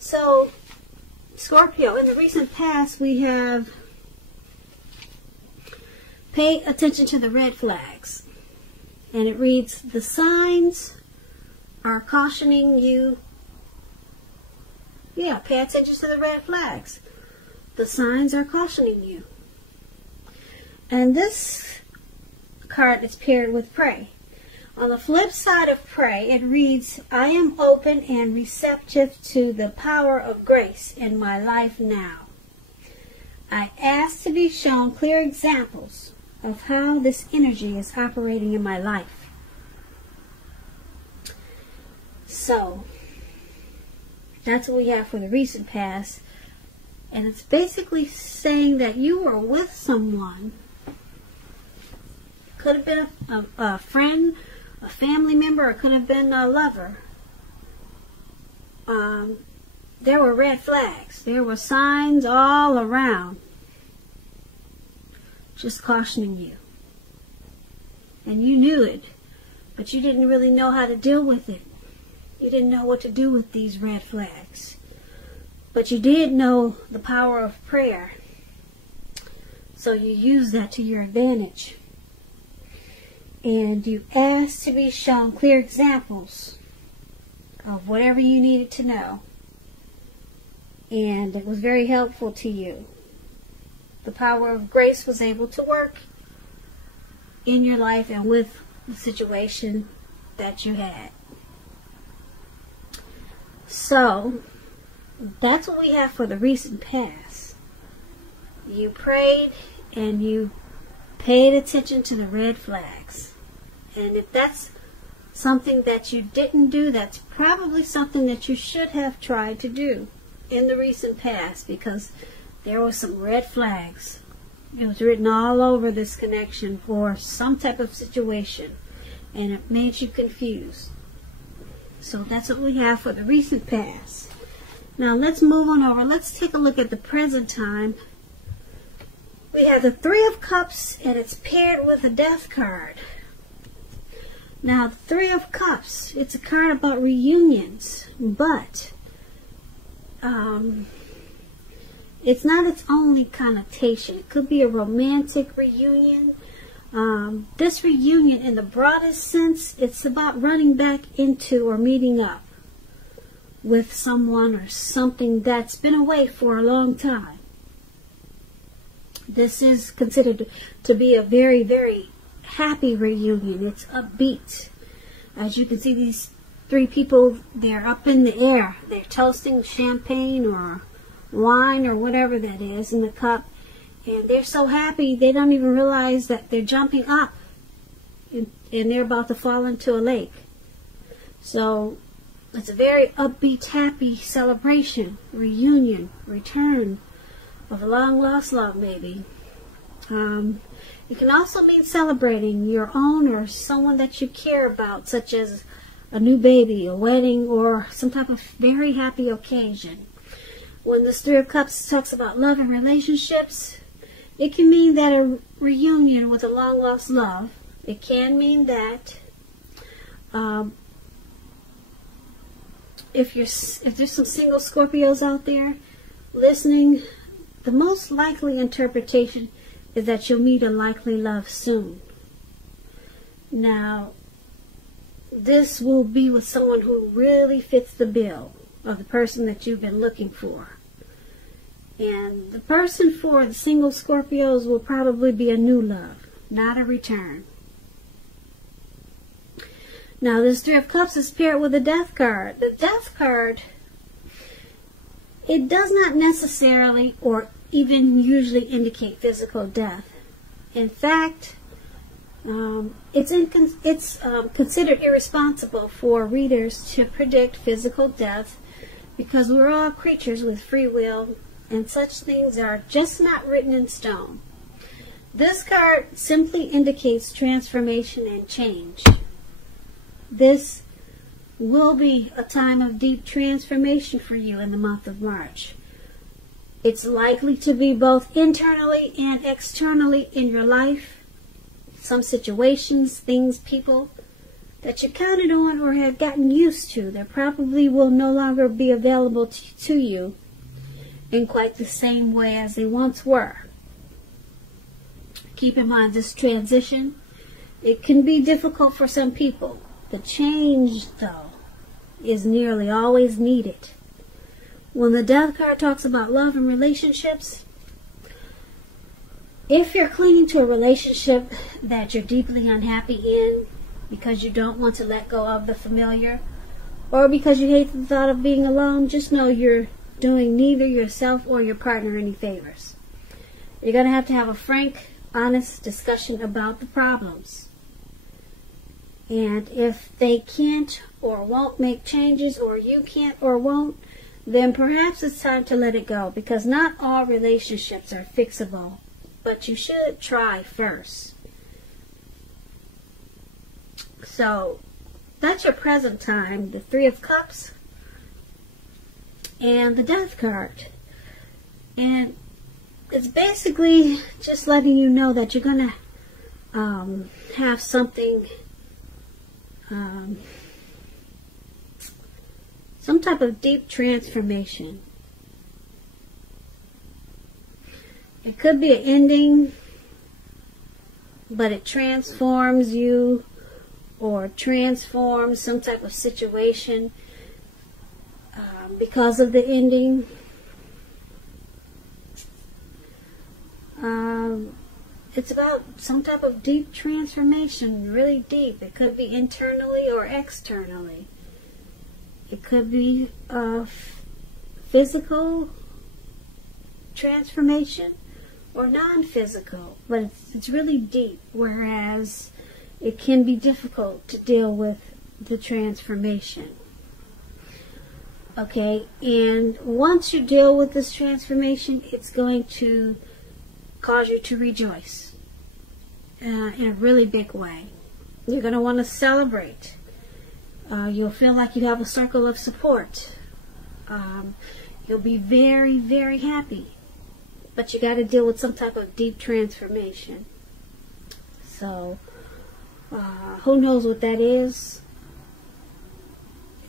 So, Scorpio, in the recent past, we have paid attention to the red flags. And it reads, the signs are cautioning you. Yeah, pay attention to the red flags. The signs are cautioning you. And this card is paired with pray. On the flip side of pray, it reads, I am open and receptive to the power of grace in my life now. I ask to be shown clear examples of how this energy is operating in my life. So, that's what we have for the recent past. And it's basically saying that you were with someone. Could have been a friend, a family member, or could have been a lover. There were red flags. There were signs all around, just cautioning you. And you knew it, but you didn't really know how to deal with it. You didn't know what to do with these red flags. But you did know the power of prayer. So you used that to your advantage. And you asked to be shown clear examples of whatever you needed to know. And it was very helpful to you. The power of grace was able to work in your life and with the situation that you had. So, that's what we have for the recent past. You prayed and you paid attention to the red flags. And if that's something that you didn't do, that's probably something that you should have tried to do in the recent past, because there were some red flags. It was written all over this connection for some type of situation, and it made you confused. So that's what we have for the recent past. Now let's move on over. Let's take a look at the present time. We have the Three of Cups, and it's paired with a Death card. Now, the Three of Cups, it's a card about reunions, but it's not its only connotation. It could be a romantic reunion. This reunion, in the broadest sense, it's about running back into or meeting up with someone or something that's been away for a long time. This is considered to be a very, very happy reunion. It's upbeat. As you can see, these three people, they're up in the air. They're toasting champagne or wine or whatever that is in the cup. And they're so happy, they don't even realize that they're jumping up. And they're about to fall into a lake. So, it's a very upbeat, happy celebration, reunion, return of a long-lost love, maybe. It can also mean celebrating your own or someone that you care about, such as a new baby, a wedding, or some type of very happy occasion. When this Three of Cups talks about love and relationships, it can mean that a reunion with a long-lost love. It can mean that if there's some single Scorpios out there listening, the most likely interpretation is that you'll meet a likely love soon. Now, this will be with someone who really fits the bill of the person that you've been looking for. And the person for the single Scorpios will probably be a new love, not a return. Now, this Three of Cups is paired with the Death card. The Death card, it does not necessarily or even usually indicate physical death. In fact, it's considered irresponsible for readers to predict physical death, because we're all creatures with free will, and such things are just not written in stone. This card simply indicates transformation and change. This will be a time of deep transformation for you in the month of March. It's likely to be both internally and externally in your life. Some situations, things, people that you counted on or have gotten used to, that probably will no longer be available to you in quite the same way as they once were. Keep in mind this transition, it can be difficult for some people. The change, though, is nearly always needed. When the Death card talks about love and relationships, if you're clinging to a relationship that you're deeply unhappy in because you don't want to let go of the familiar, or because you hate the thought of being alone, just know you're doing neither yourself or your partner any favors. You're going to have a frank, honest discussion about the problems. And if they can't or won't make changes, or you can't or won't, then perhaps it's time to let it go, because not all relationships are fixable, but you should try first. So that's your present time, the Three of Cups and the Death card. And it's basically just letting you know that you're going to have something, some type of deep transformation. It could be an ending, but it transforms you or transforms some type of situation because of the ending. It's about some type of deep transformation, really deep. It could be internally or externally. It could be physical transformation or non-physical, but it's really deep, whereas it can be difficult to deal with the transformation. Okay, and once you deal with this transformation, it's going to cause you to rejoice in a really big way. You're going to want to celebrate. You'll feel like you have a circle of support. You'll be very, very happy. But you got to deal with some type of deep transformation. So, who knows what that is?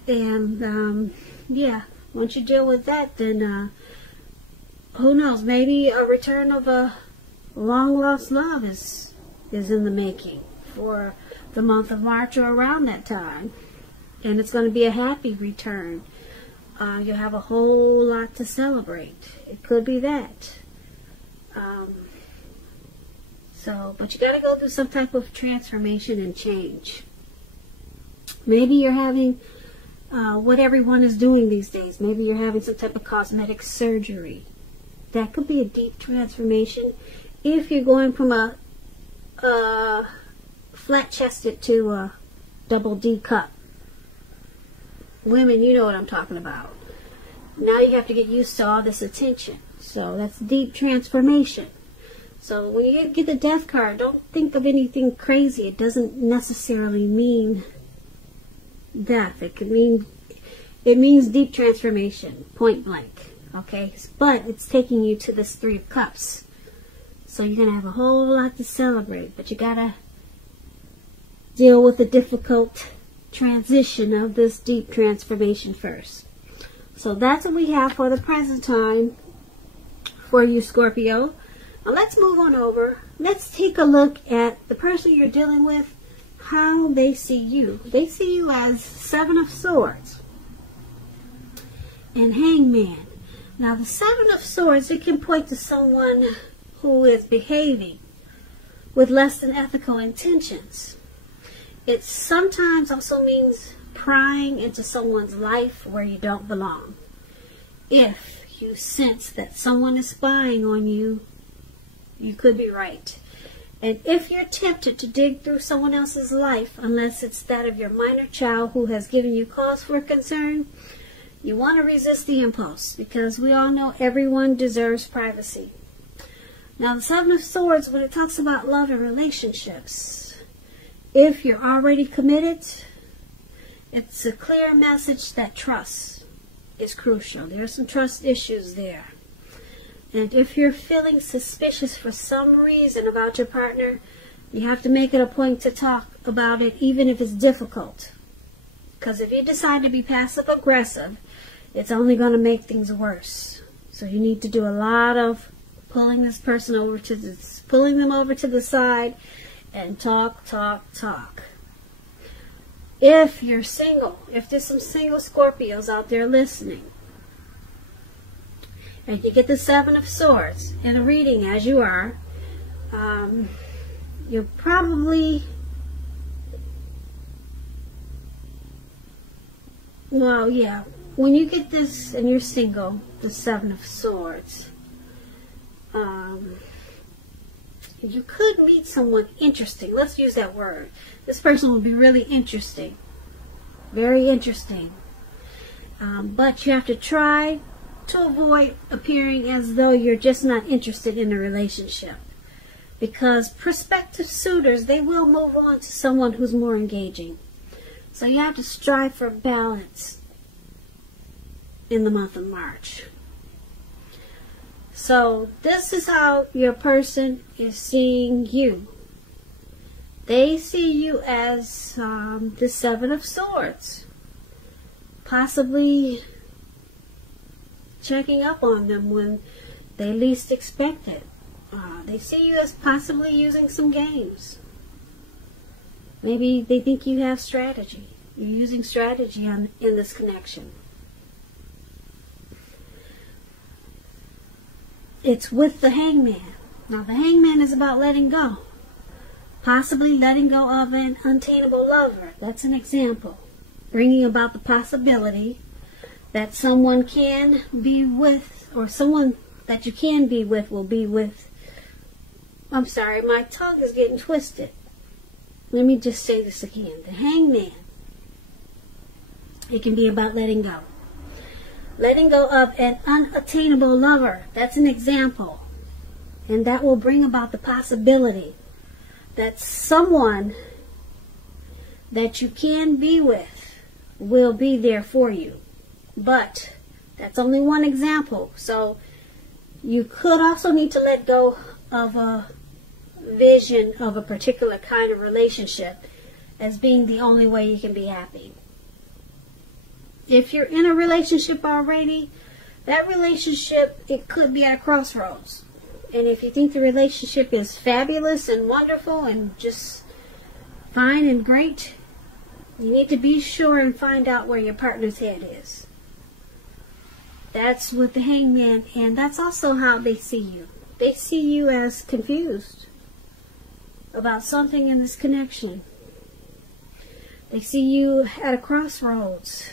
And, yeah, once you deal with that, then, who knows? Maybe a return of a long-lost love is in the making for the month of March or around that time. And it's going to be a happy return. You'll have a whole lot to celebrate. It could be that. But you got to go through some type of transformation and change. Maybe you're having what everyone is doing these days. Maybe you're having some type of cosmetic surgery. That could be a deep transformation if you're going from a flat-chested to a double D cup. Women, you know what I'm talking about. Now you have to get used to all this attention. So that's deep transformation. So when you get the Death card, don't think of anything crazy. It doesn't necessarily mean death. It means deep transformation, point blank. Okay, but it's taking you to this Three of Cups. So you're going to have a whole lot to celebrate, but you got to deal with the difficult transition of this deep transformation first. So that's what we have for the present time for you, Scorpio. Now let's move on over. Let's take a look at the person you're dealing with, how they see you. They see you as Seven of Swords and Hangman. Now the Seven of Swords, it can point to someone who is behaving with less than ethical intentions. It sometimes also means prying into someone's life where you don't belong. If you sense that someone is spying on you, you could be right. And if you're tempted to dig through someone else's life, unless it's that of your minor child who has given you cause for concern, you want to resist the impulse, because we all know everyone deserves privacy. Now the Seven of Swords, when it talks about love and relationships, if you're already committed, it's a clear message that trust is crucial. There are some trust issues there. And if you're feeling suspicious for some reason about your partner, you have to make it a point to talk about it, even if it's difficult. Because if you decide to be passive aggressive, it's only going to make things worse. So you need to do a lot of pulling this person over to pulling them over to the side and talk. If you're single, if there's some single Scorpios out there listening, and you get the Seven of Swords in a reading as you are, you're probably, well, yeah, when you get this and you're single, the Seven of Swords, you could meet someone interesting. Let's use that word. This person will be really interesting. Very interesting. But you have to try to avoid appearing as though you're just not interested in a relationship. Because prospective suitors, they will move on to someone who's more engaging. So you have to strive for balance in the month of March. So this is how your person is seeing you. They see you as the Seven of Swords. Possibly checking up on them when they least expect it. They see you as possibly using some games. Maybe they think you have strategy. You're using strategy in this connection. It's with the Hangman. Now the Hangman is about letting go. Possibly letting go of an unattainable lover. That's an example. Bringing about the possibility that someone can be with, or someone that you can be with will be with. I'm sorry, my tongue is getting twisted. Let me just say this again. The Hangman. It can be about letting go. Letting go of an unattainable lover. That's an example. And that will bring about the possibility that someone that you can be with will be there for you. But that's only one example. So you could also need to let go of a vision of a particular kind of relationship as being the only way you can be happy. If you're in a relationship already, that relationship, it could be at a crossroads. And if you think the relationship is fabulous and wonderful and just fine and great, you need to be sure and find out where your partner's head is. That's with the Hangman, and that's also how they see you. They see you as confused about something in this connection. They see you at a crossroads.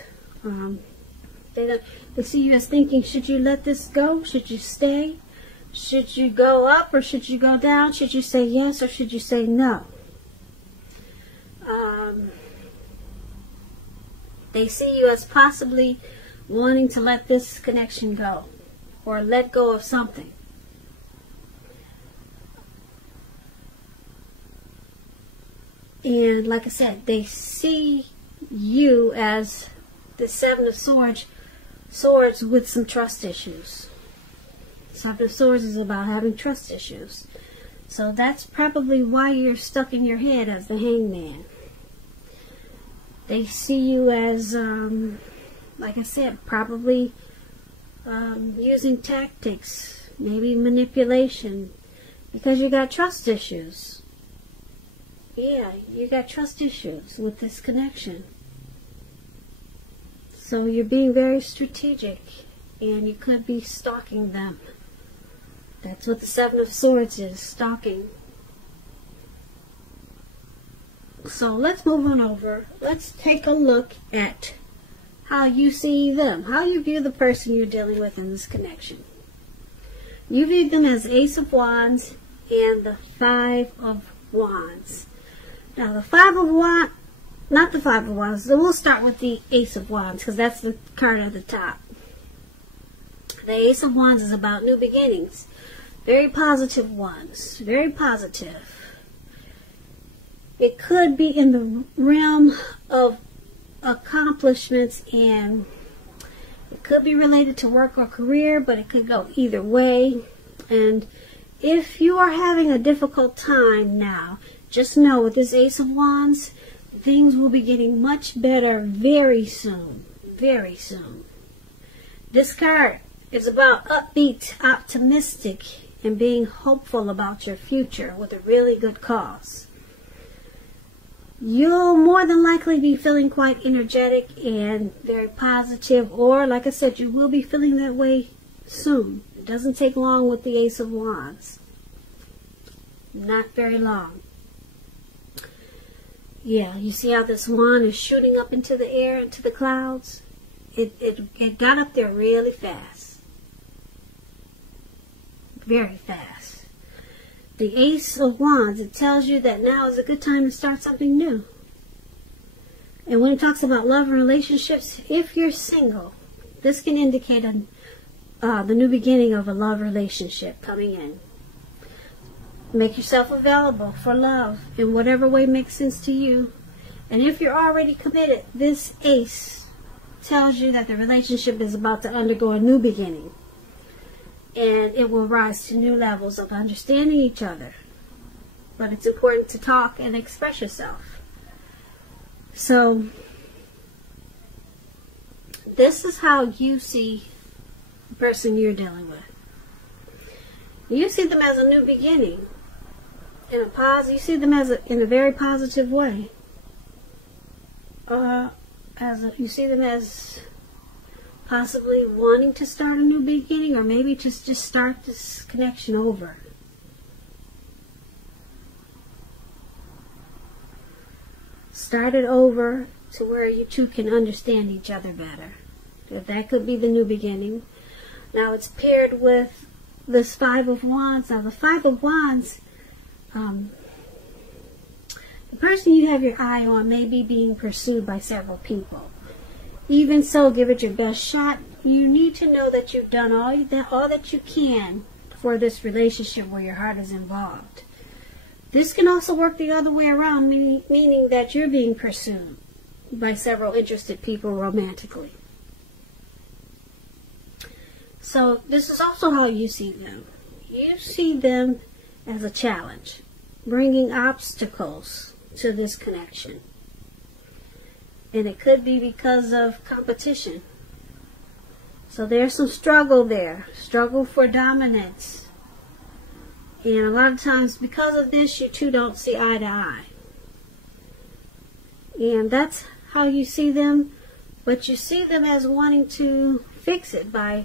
They see you as thinking, should you let this go? Should you stay? Should you go up or should you go down? Should you say yes or should you say no? They see you as possibly wanting to let this connection go or let go of something. And like I said, they see you as the Seven of Swords with some trust issues. Seven of Swords is about having trust issues. So that's probably why you're stuck in your head as the Hangman. They see you as, like I said, probably using tactics, maybe manipulation, because you got trust issues. Yeah, you got trust issues with this connection. So you're being very strategic, and you could be stalking them. That's what the Seven of Swords is, stalking. So let's move on over. Let's take a look at how you see them, how you view the person you're dealing with in this connection. You view them as Ace of Wands and the Five of Wands. Now the Five of Wands, not the Five of Wands, so we'll start with the Ace of Wands because that's the card at the top. The Ace of Wands is about new beginnings. Very positive ones. Very positive. It could be in the realm of accomplishments, and it could be related to work or career, but it could go either way. And if you are having a difficult time now, just know with this Ace of Wands, things will be getting much better very soon. Very soon. This card is about upbeat, optimistic, and being hopeful about your future with a really good cause. You'll more than likely be feeling quite energetic and very positive, or like I said, you will be feeling that way soon. It doesn't take long with the Ace of Wands. Not very long. Yeah, you see how this wand is shooting up into the air, into the clouds? It got up there really fast. Very fast. The Ace of Wands, it tells you that now is a good time to start something new. And when it talks about love and relationships, if you're single, this can indicate the new beginning of a love relationship coming in. Make yourself available for love in whatever way makes sense to you. And if you're already committed, this Ace tells you that the relationship is about to undergo a new beginning. And it will rise to new levels of understanding each other. But it's important to talk and express yourself. So, this is how you see the person you're dealing with. You see them as a new beginning. You see them as in a very positive way. You see them as possibly wanting to start a new beginning, or maybe just start this connection over. Start it over to where you two can understand each other better. If that could be the new beginning. Now it's paired with this Five of Wands. Now the Five of Wands, the person you have your eye on may be being pursued by several people. Even so, give it your best shot. You need to know that you've done all that you can for this relationship where your heart is involved. This can also work the other way around, meaning that you're being pursued by several interested people romantically. So this is also how you see them. You see them as a challenge, bringing obstacles to this connection. And it could be because of competition. So there's some struggle there. Struggle for dominance. And a lot of times because of this, you two don't see eye to eye. And that's how you see them. But you see them as wanting to fix it by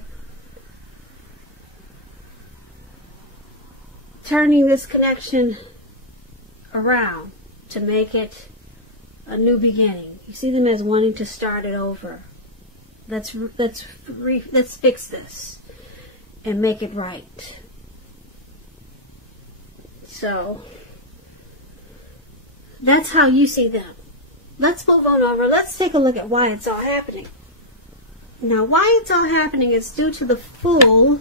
turning this connection around to make it a new beginning. You see them as wanting to start it over. Let's fix this and make it right. So that's how you see them. Let's move on over. Let's take a look at why it's all happening. Now, why it's all happening is due to the Fool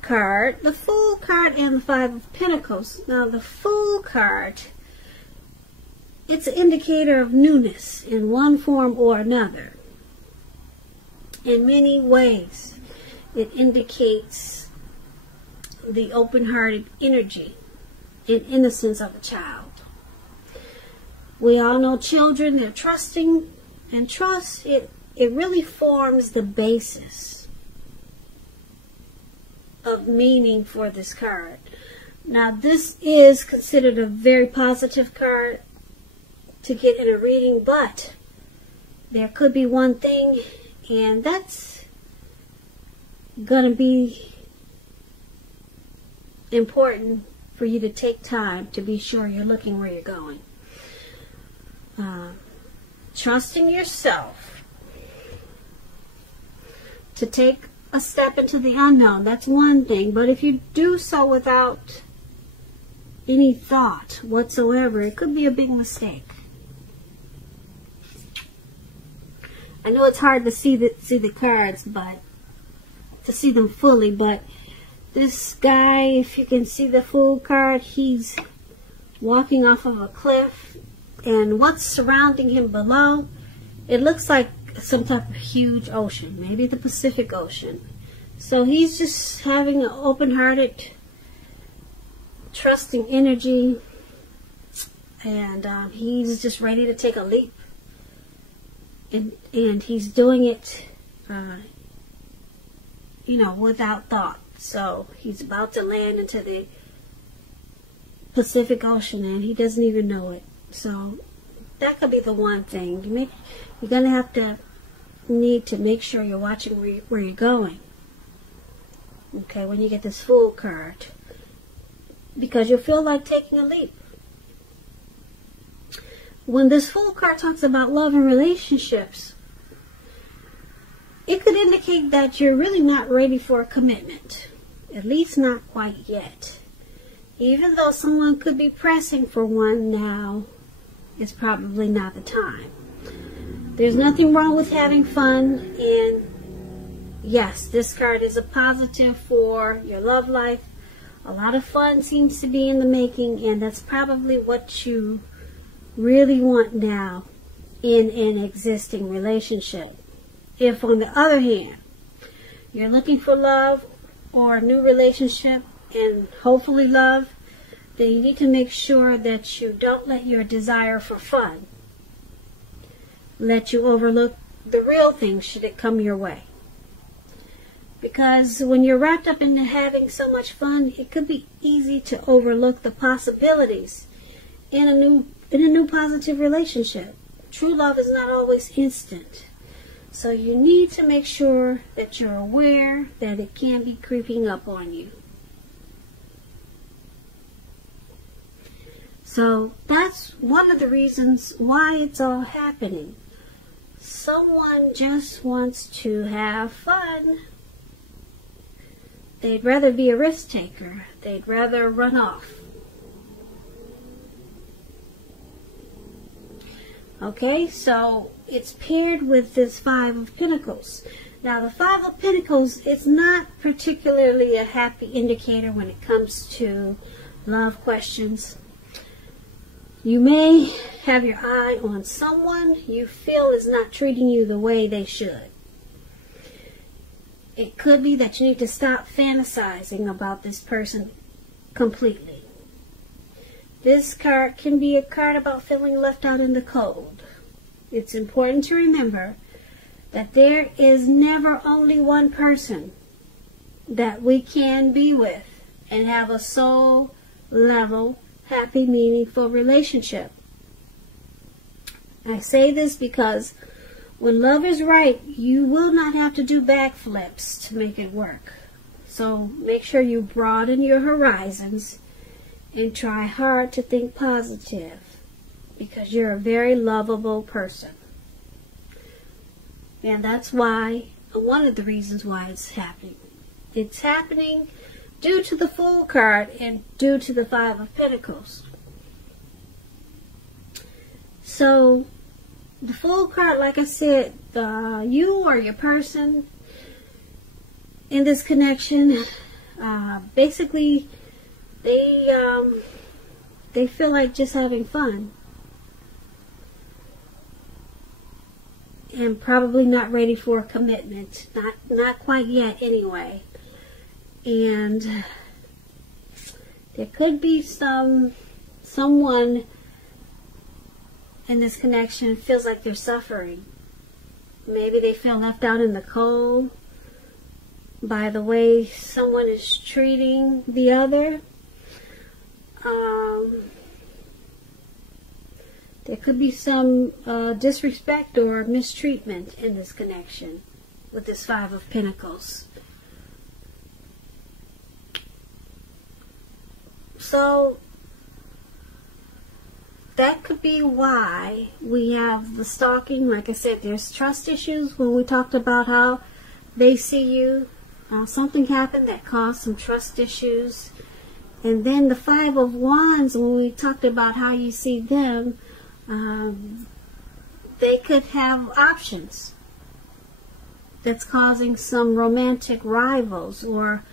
card. The Fool card and the Five of Pentacles. Now, the Fool card, it's an indicator of newness in one form or another. In many ways, it indicates the open-hearted energy and innocence of a child. We all know children, they're trusting, and trust, it really forms the basis of meaning for this card. Now, this is considered a very positive card to get in a reading, but there could be one thing, and that's gonna be important for you to take time to be sure you're looking where you're going. Trusting yourself to take a step into the unknown, that's one thing, but if you do so without any thought whatsoever, it could be a big mistake. I know it's hard to see the cards, but to see them fully, but this guy, if you can see the Fool card, he's walking off of a cliff, and what's surrounding him below, it looks like some type of huge ocean, maybe the Pacific Ocean. So he's just having an open-hearted trusting energy, and he's just ready to take a leap, and he's doing it without thought. So he's about to land into the Pacific Ocean and he doesn't even know it. So that could be the one thing. You're going to need to make sure you're watching where you're going. Okay, when you get this Fool card. Because you'll feel like taking a leap. When this Fool card talks about love and relationships, it could indicate that you're really not ready for a commitment. At least not quite yet. Even though someone could be pressing for one now, it's probably not the time. There's nothing wrong with having fun, and yes, this card is a positive for your love life. A lot of fun seems to be in the making, and that's probably what you really want now in an existing relationship. If, on the other hand, you're looking for love or a new relationship and hopefully love, then you need to make sure that you don't let your desire for fun let you overlook the real things should it come your way. Because when you're wrapped up into having so much fun, it could be easy to overlook the possibilities in a new positive relationship. True love is not always instant. So you need to make sure that you're aware that it can be creeping up on you. So that's one of the reasons why it's all happening. Someone just wants to have fun. They'd rather be a risk taker. They'd rather run off. Okay, so it's paired with this Five of Pentacles. Now, the Five of Pentacles is not particularly a happy indicator when it comes to love questions. You may have your eye on someone you feel is not treating you the way they should. It could be that you need to stop fantasizing about this person completely. This card can be a card about feeling left out in the cold. It's important to remember that there is never only one person that we can be with and have a soul level, happy, meaningful relationship. I say this because when love is right, you will not have to do backflips to make it work. So make sure you broaden your horizons and try hard to think positive, because you're a very lovable person. And that's why, one of the reasons why it's happening. It's happening due to the Fool card and due to the Five of Pentacles. So, the Fool card, like I said, you or your person in this connection, basically, they feel like just having fun. And probably not ready for a commitment. Not quite yet anyway. And there could be someone in this connection feels like they're suffering. Maybe they feel left out in the cold by the way someone is treating the other. There could be some disrespect or mistreatment in this connection with this Five of Pentacles. So that could be why we have the stalking. Like I said, there's trust issues when we talked about how they see you. Something happened that caused some trust issues. And then the Five of Wands, when we talked about how you see them, they could have options that's causing some romantic rivals or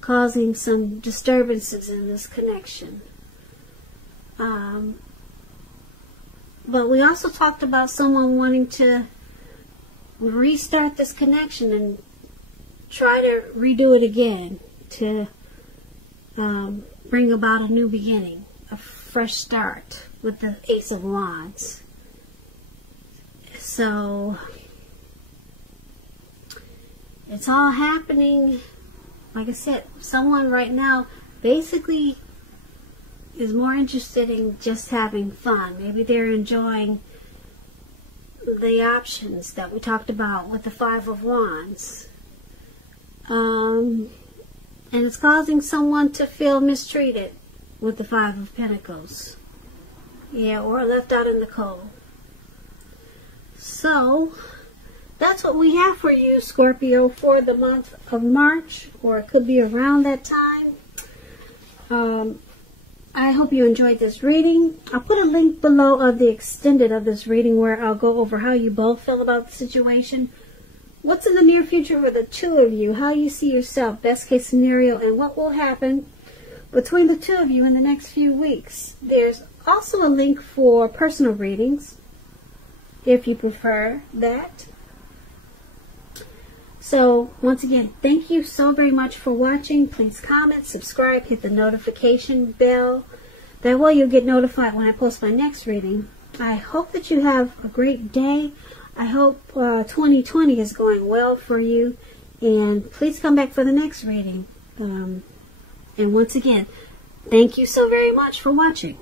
causing some disturbances in this connection. But we also talked about someone wanting to restart this connection and try to redo it again, to bring about a new beginning, a fresh start with the Ace of Wands. So it's all happening. Like I said, someone right now basically is more interested in just having fun. Maybe they're enjoying the options that we talked about with the Five of Wands. And it's causing someone to feel mistreated with the Five of Pentacles. Yeah, or left out in the cold. So that's what we have for you, Scorpio, for the month of March, or it could be around that time. I hope you enjoyed this reading. I'll put a link below of the extended of this reading where I'll go over how you both feel about the situation. What's in the near future for the two of you? How you see yourself, best case scenario, and what will happen between the two of you in the next few weeks. There's also a link for personal readings, if you prefer that. So, once again, thank you so very much for watching. Please comment, subscribe, hit the notification bell. That way you'll get notified when I post my next reading. I hope that you have a great day. I hope 2020 is going well for you. And please come back for the next reading. And once again, thank you so very much for watching.